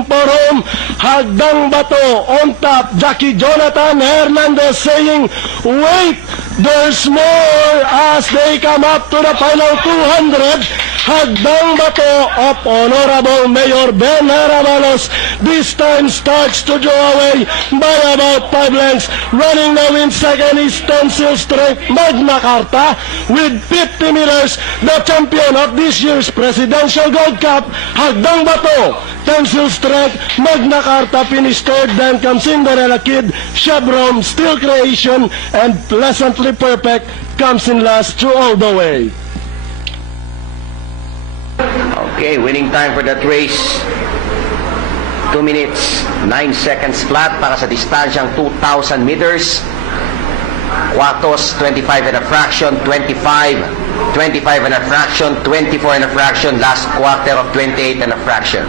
Racing Forum. Hagdang Bato on top. Jackie Jonathan Hernandez saying, wait, there's more as they come up to the final 200. Hagdang Bato of Honorable Mayor Ben Harabalos this time starts to draw away by about 5 lengths. Running now in second is Tensile Strength Magna Carta with 50 meters. The champion of this year's Presidential Gold Cup, Hagdang Bato. Tensile Strength Magna Carta finished third, then comes Cinderella Kid, Chevron, Steel Creation, and Pleasantly Perfect comes in last through all the way. Okay, winning time for that race. 2 minutes, 9 seconds flat para sa distansyang 2,000 meters. Quatos, 25 and a fraction, 25 and a fraction, 24 and a fraction, last quarter of 28 and a fraction.